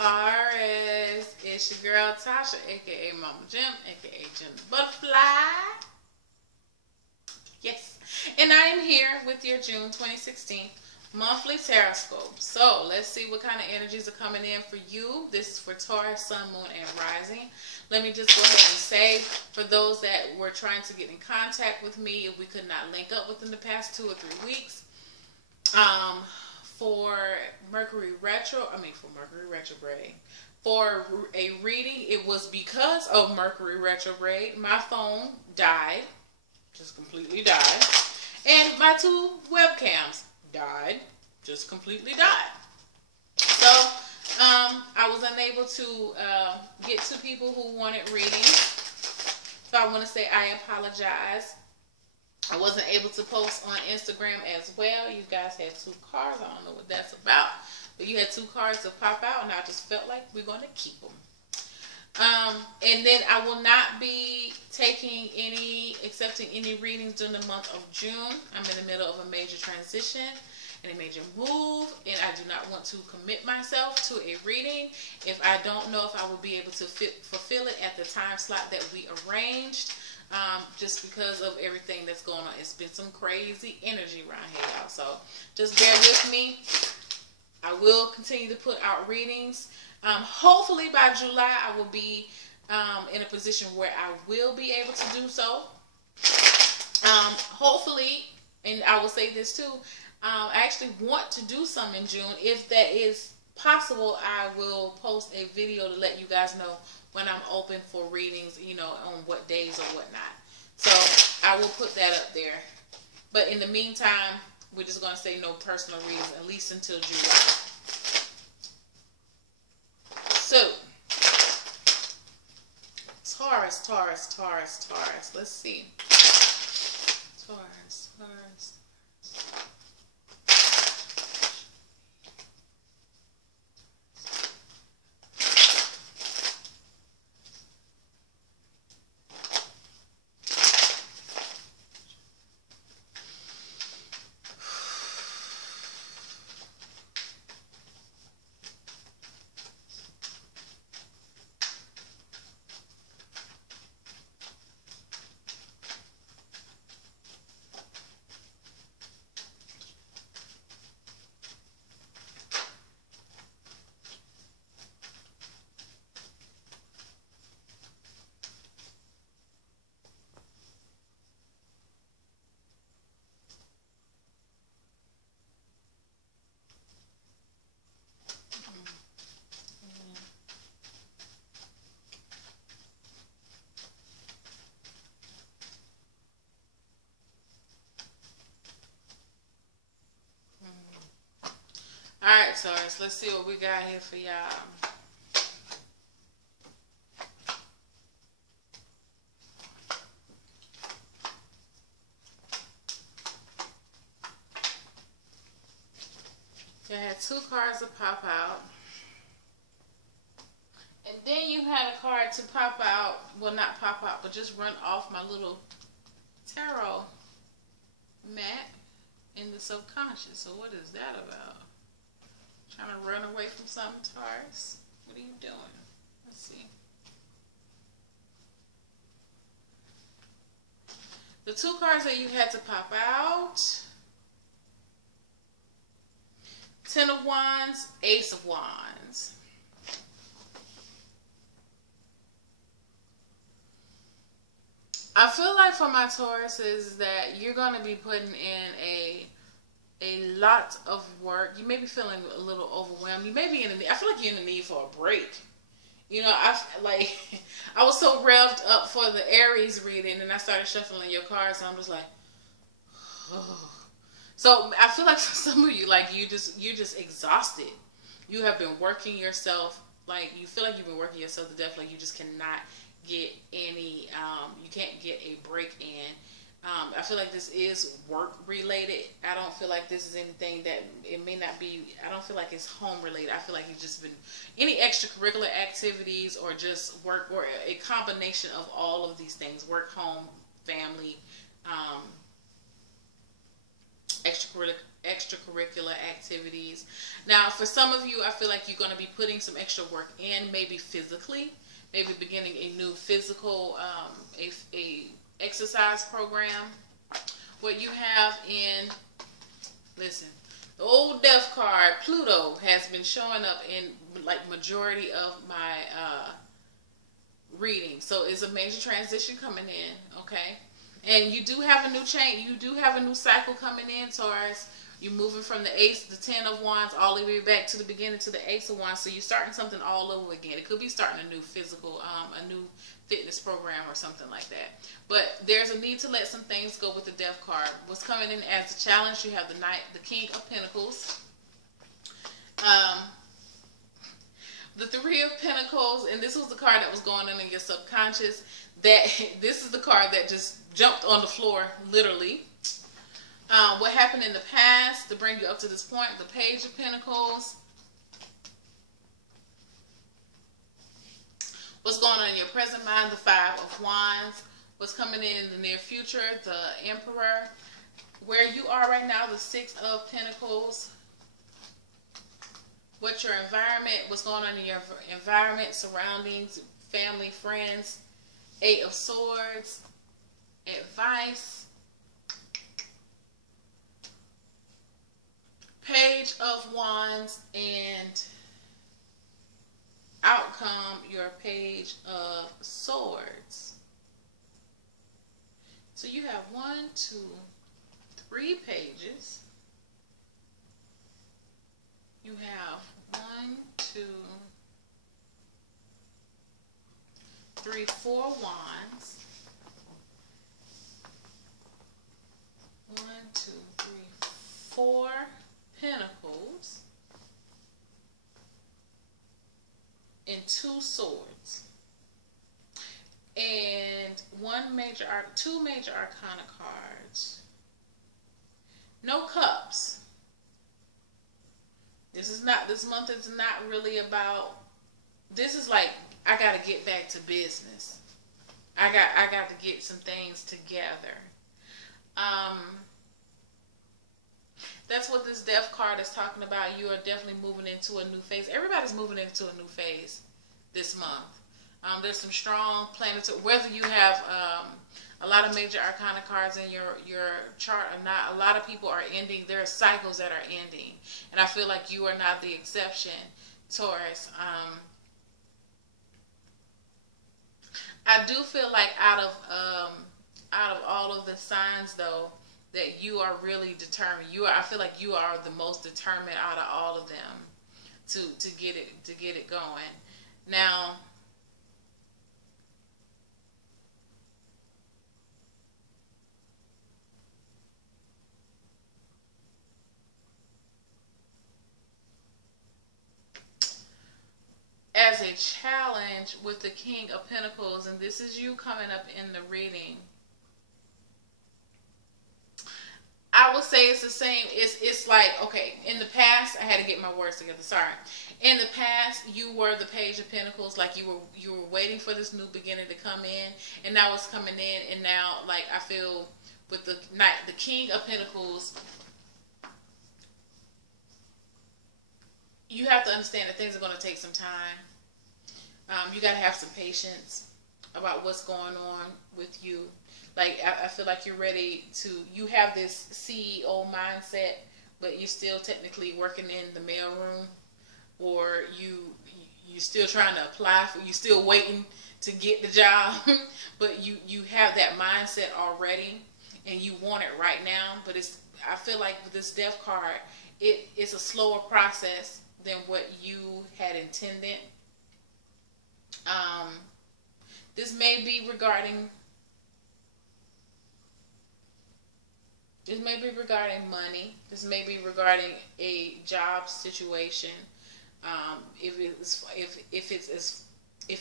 Taurus, it's your girl Tasha, aka Mama Jim, aka Jim the Butterfly. Yes, and I am here with your June 2016 monthly Tarotscope. So let's see what kind of energies are coming in for you. This is for Taurus, Sun, Moon, and Rising. Let me just go ahead and say, for those that were trying to get in contact with me, if we could not link up within the past 2 or 3 weeks, for Mercury retrograde, for a reading, it was because of Mercury retrograde. My phone died, just completely died, and my 2 webcams died, just completely died. So I was unable to get to people who wanted readings. So I want to say I apologize. I wasn't able to post on Instagram as well. You guys had 2 cards. I don't know what that's about. But you had 2 cards to pop out, and I just felt like we're going to keep them. And then I will not be accepting any readings during the month of June. I'm in the middle of a major transition and a major move, and I do not want to commit myself to a reading if I don't know if I will be able to fulfill it at the time slot that we arranged. Just because of everything that's going on. It's been some crazy energy around here, y'all. So just bear with me. I will continue to put out readings. Hopefully by July I will be in a position where I will be able to do so. Hopefully, and I will say this too, I actually want to do some in June. If that is possible, I will post a video to let you guys know when I'm open for readings, you know, on what days or whatnot. So I will put that up there. But in the meantime, we're just going to say no personal readings, at least until July. So, Taurus. Let's see. Taurus. Alright, Taurus, let's see what we got here for y'all. You had 2 cards to pop out. And then you had a card to pop out, well, not pop out, but just run off my little tarot mat in the subconscious. So what is that about? Trying to run away from something, Taurus? What are you doing? Let's see. The 2 cards that you had to pop out. 10 of Wands, Ace of Wands. I feel like for my Tauruses that you're going to be putting in a lot of work. You may be feeling a little overwhelmed. You may be I feel like you're in the need for a break. You know, I was so revved up for the Aries reading, and I started shuffling your cards, and I'm just like, oh. So I feel like for some of you, like you're just exhausted. You have been working yourself, like you feel like you've been working yourself to death, like you just cannot get any, you can't get a break in. I feel like this is work related. I don't feel like this is anything that it may not be. I don't feel like it's home related. I feel like it's just been any extracurricular activities or just work or a combination of all of these things: work, home, family, extracurricular extracurricular activities. Now, for some of you, I feel like you're going to be putting some extra work in, maybe physically, maybe beginning a new physical, a exercise program. What you have in, listen, the old death card, Pluto, has been showing up in like majority of my reading. So it's a major transition coming in, okay? And you do have a new change. You do have a new cycle coming in, Taurus. You're moving from the Ace, the Ten of Wands, all the way back to the beginning to the Ace of Wands. So you're starting something all over again. It could be starting a new physical, a new fitness program or something like that. But there's a need to let some things go with the Death card. What's coming in as a challenge, you have the Knight, the King of Pentacles. The Three of Pentacles, and this was the card that was going on in your subconscious. That this is the card that just jumped on the floor, literally. What happened in the past to bring you up to this point? The Page of Pentacles. What's going on in your present mind? The Five of Wands. What's coming in the near future? The Emperor. Where you are right now, the Six of Pentacles. What's your environment? What's going on in your environment, surroundings, family, friends? Eight of Swords. Advice. Page of Wands, and outcome, your Page of Swords. So you have 1, 2, 3 pages. You have 1, 2, 3, 4 wands. 1, 2, 3, 4 pentacles. And 2 swords. And two major arcana cards. No cups. This month is not really about, this is like, I got to get back to business. I got to get some things together. That's what this Death card is talking about. You are definitely moving into a new phase. Everybody's moving into a new phase this month. There's some strong planetary, whether you have a lot of major arcana cards in your chart or not, a lot of people are ending, there are cycles that are ending. And I feel like you are not the exception, Taurus. I do feel like out of all of the signs though, that you are really determined. I feel like you are the most determined out of all of them to get it going. Now, as a challenge with the King of Pentacles, and this is you coming up in the reading, I would say it's the same. It's like, okay, in the past, I had to get my words together. Sorry. In the past, you were the Page of Pentacles, like you were waiting for this new beginning to come in, and now it's coming in, and now, like, I feel with the King of Pentacles, you have to understand that things are going to take some time. You got to have some patience about what's going on with you. Like, I feel like you're ready to, you have this CEO mindset, but you're still technically working in the mailroom, or you're still trying to apply for, you're still waiting to get the job, but you have that mindset already, and you want it right now. But I feel like with this Death card, it's a slower process than what you had intended. This may be regarding money. This may be regarding a job situation. If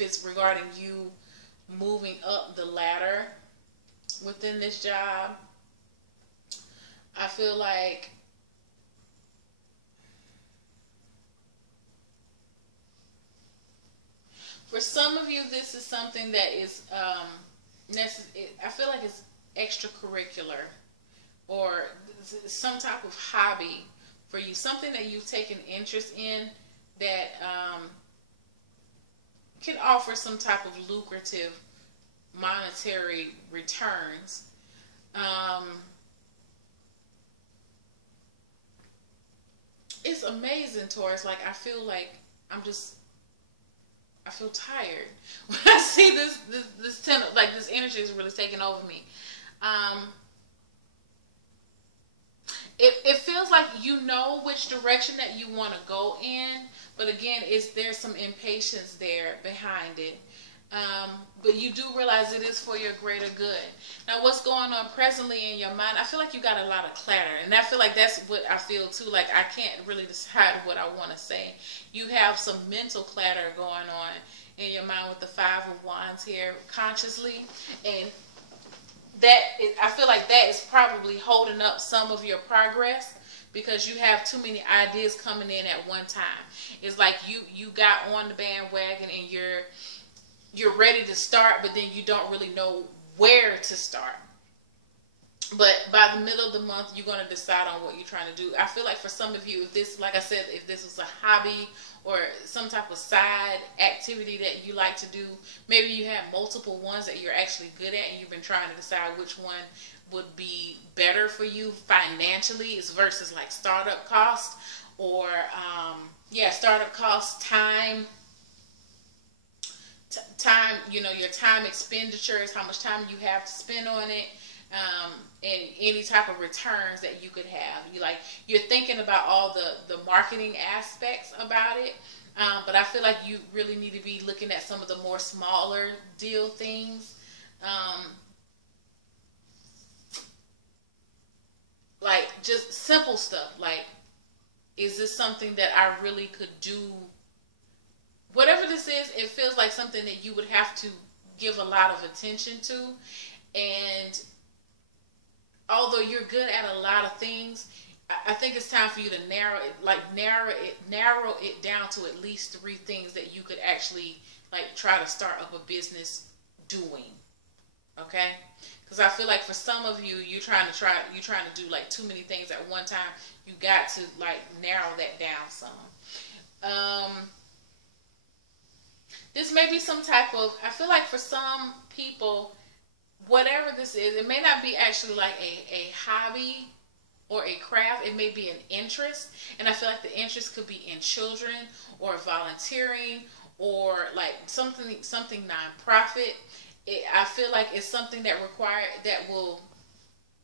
it's regarding you moving up the ladder within this job, I feel like for some of you, this is something that is I feel like it's extracurricular. or some type of hobby for you, something that you've taken interest in that can offer some type of lucrative monetary returns. It's amazing, Taurus. Like, I feel like I feel tired when I see this energy is really taking over me. It feels like you know which direction that you want to go in, but again, there's some impatience there behind it. But you do realize it is for your greater good. Now, what's going on presently in your mind? I feel like you got a lot of clatter, and I feel like that's what I feel too. Like, I can't really decide what I want to say. You have some mental clatter going on in your mind with the Five of Wands here consciously, and I feel like that is probably holding up some of your progress, because you have too many ideas coming in at one time. It's like you got on the bandwagon and you're ready to start, but then you don't really know where to start. But by the middle of the month, you're going to decide on what you're trying to do. I feel like for some of you, if this, like I said, if this was a hobby or some type of side activity that you like to do, maybe you have multiple ones that you're actually good at, and you've been trying to decide which one would be better for you financially versus like startup cost, or startup cost, time, your time expenditures, how much time you have to spend on it, and any type of returns that you could have. You're thinking about all the marketing aspects about it, but I feel like you really need to be looking at some of the more smaller deal things, like just simple stuff. Like, is this something that I really could do? Whatever this is, it feels like something that you would have to give a lot of attention to. And although you're good at a lot of things, I think it's time for you to narrow it down to at least 3 things that you could actually try to start up a business doing. Okay? Because I feel like for some of you, you're trying to do too many things at one time. You got to narrow that down some. This may be some type of, I feel like for some people, whatever this is, it may not be actually a hobby or a craft. It may be an interest. And I feel like the interest could be in children or volunteering or something nonprofit. I feel like it's something that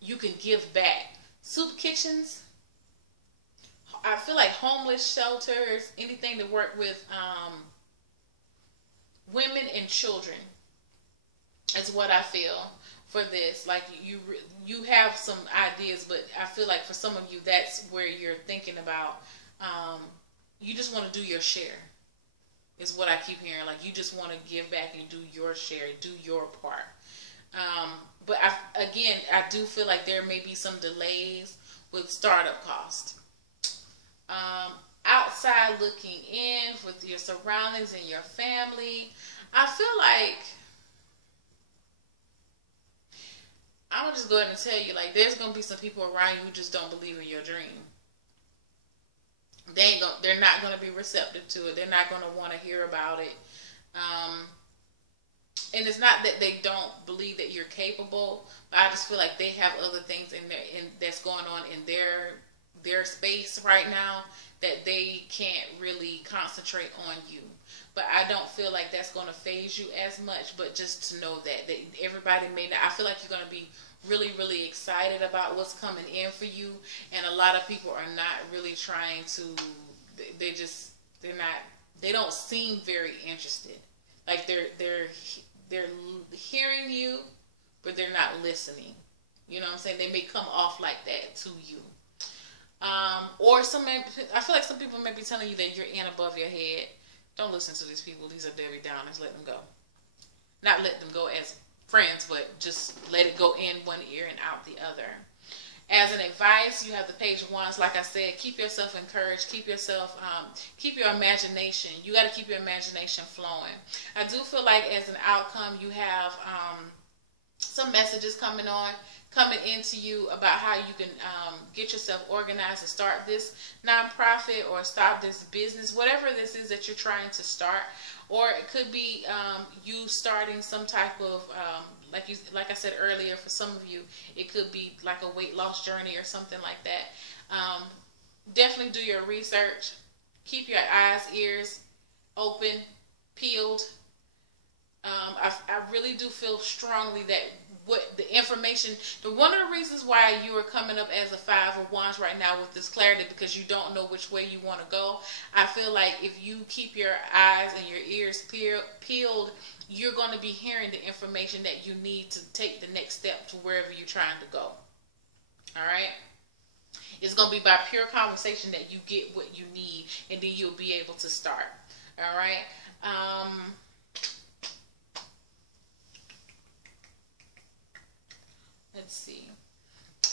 you can give back. Soup kitchens. I feel like homeless shelters, anything to work with women and children is what I feel for this. You have some ideas, but I feel like for some of you, that's where you're thinking about. You just want to do your share. Is what I keep hearing. You just want to give back and do your share, do your part. But I do feel like there may be some delays with startup cost. Outside looking in with your surroundings and your family, I feel like I'm gonna just go ahead and tell you, there's gonna be some people around you who just don't believe in your dream. They're not gonna be receptive to it. They're not gonna want to hear about it. And it's not that they don't believe that you're capable, but I just feel like they have other things that's going on in their space right now that they can't really concentrate on you. But I don't feel like that's going to phase you as much, but just to know that everybody may not. I feel like you're going to be really, really excited about what's coming in for you, and a lot of people are not really trying to, they don't seem very interested. They're hearing you, but they're not listening. You know what I'm saying? They may come off like that to you. Or I feel like some people may be telling you that you're in above your head. Don't listen to these people. These are Debbie Downers. Let them go. Not let them go as friends, but just let it go in one ear and out the other. As an advice, you have the Page of Wands. Like I said, keep yourself encouraged. Keep your imagination. You got to keep your imagination flowing. I do feel like as an outcome, you have some messages coming on coming into you about how you can get yourself organized to start this nonprofit or start this business, whatever this is that you're trying to start. Or it could be you starting some type of, like I said earlier, for some of you, it could be like a weight loss journey or something like that. Definitely do your research. Keep your eyes, ears open, peeled. I really do feel strongly that what the information, one of the reasons why you are coming up as a Five of Wands right now with this clarity, because you don't know which way you want to go. I feel like if you keep your eyes and your ears peeled, you're going to be hearing the information that you need to take the next step to wherever you're trying to go. All right? It's going to be by pure conversation that you get what you need, and then you'll be able to start. All right? Let's see.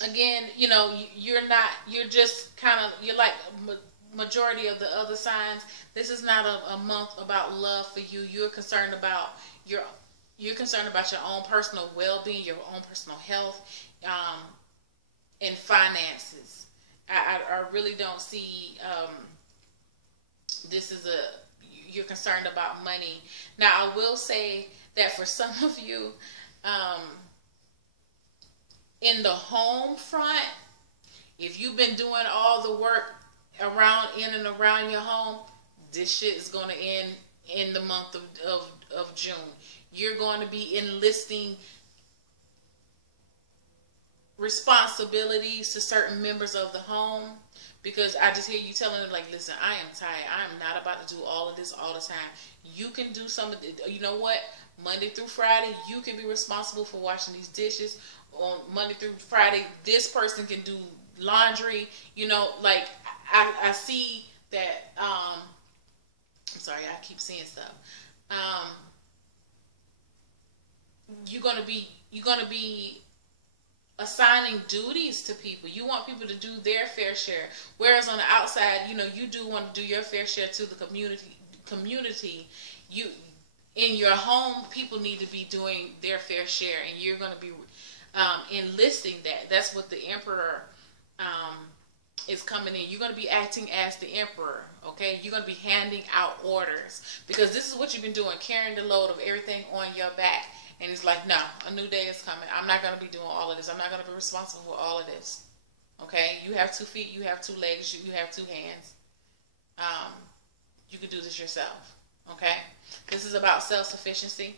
Again, you're just kind of, you're like majority of the other signs. This is not a month about love for you. You're concerned about your own personal well-being, your own personal health, and finances. I really don't see this is you're concerned about money. Now, I will say that for some of you, in the home front, if you've been doing all the work in and around your home, this shit is going to end in the month of June. You're going to be enlisting responsibilities to certain members of the home, because I just hear you telling them, like, listen, I am tired. I am not about to do all of this all the time. You can do some of it. You know what? Monday through Friday, you can be responsible for washing these dishes. On Monday through Friday, this person can do laundry. Like, I see that. I'm sorry, I keep seeing stuff. You're gonna be assigning duties to people. You want people to do their fair share, whereas on the outside, you do want to do your fair share to the community. You, in your home, people need to be doing their fair share, and you're going to be enlisting that. That's what the Emperor is coming in. You're going to be acting as the Emperor, okay? You're going to be handing out orders, because this is what you've been doing, carrying the load of everything on your back. And it's like, no, a new day is coming. I'm not going to be doing all of this. I'm not going to be responsible for all of this. Okay? You have 2 feet. You have 2 legs. You have 2 hands. You can do this yourself. Okay? This is about self-sufficiency.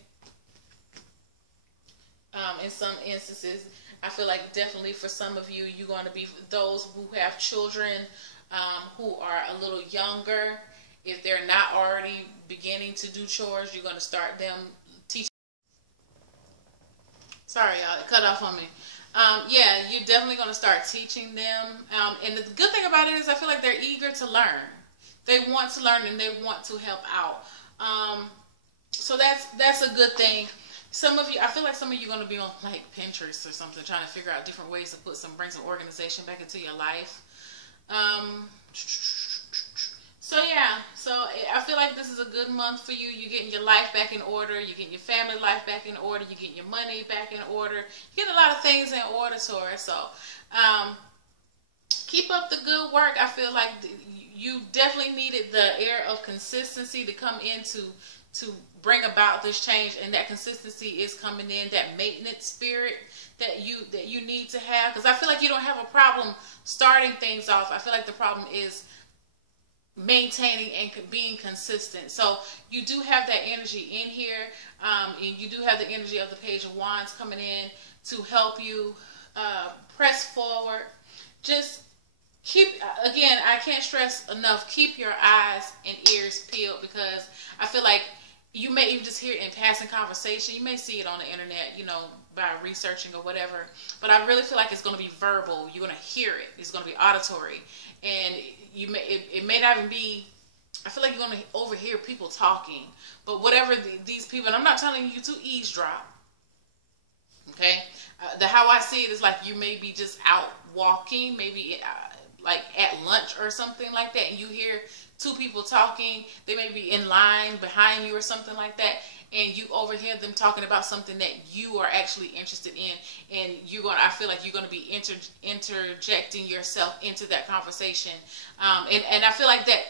In some instances, I feel like definitely for some of you, you're going to be those who have children who are a little younger. If they're not already beginning to do chores, you're going to start them teaching. Sorry, y'all, it cut off on me. Yeah, you're definitely going to start teaching them. And the good thing about it is I feel like they're eager to learn. They want to learn and they want to help out. So that's a good thing. Some of you, I feel like some of you are going to be on like Pinterest or something, trying to figure out different ways to bring some organization back into your life. So yeah, so I feel like this is a good month for you. You're getting your life back in order. You're getting your family life back in order. You're getting your money back in order. You're getting a lot of things in order, Taurus. So keep up the good work. I feel like you definitely needed the air of consistency to come in to bring about this change, and that consistency is coming in. That maintenance spirit that you need to have, because I feel like you don't have a problem starting things off. I feel like the problem is maintaining and being consistent. So you do have that energy in here, and you do have the energy of the Page of Wands coming in to help you press forward. Just keep, again, I can't stress enough, keep your eyes and ears peeled, because I feel like you may even just hear it in passing conversation. You may see it on the internet, by researching or whatever. But I really feel like it's going to be verbal. You're going to hear it. It's going to be auditory. And it may not even be, I feel like you're going to overhear people talking. But whatever these people, and I'm not telling you to eavesdrop. Okay? How I see it is like you may be just out walking, maybe like at lunch or something like that, and you hear 2 people talking. They may be in line behind you or something like that, and you overhear them talking about something that you are actually interested in, and I feel like you're gonna be interjecting yourself into that conversation, and I feel like that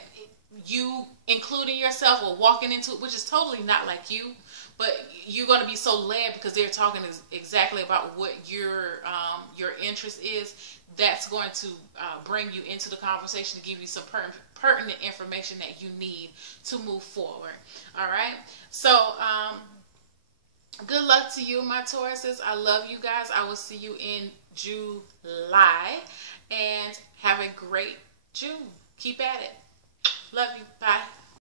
you including yourself or walking into it, which is totally not like you, but you're going to be so led because they're talking exactly about what your interest is. That's going to bring you into the conversation to give you some pertinent information that you need to move forward. All right. So good luck to you, my Tauruses. I love you guys. I will see you in July, and have a great June. Keep at it. Love you. Bye.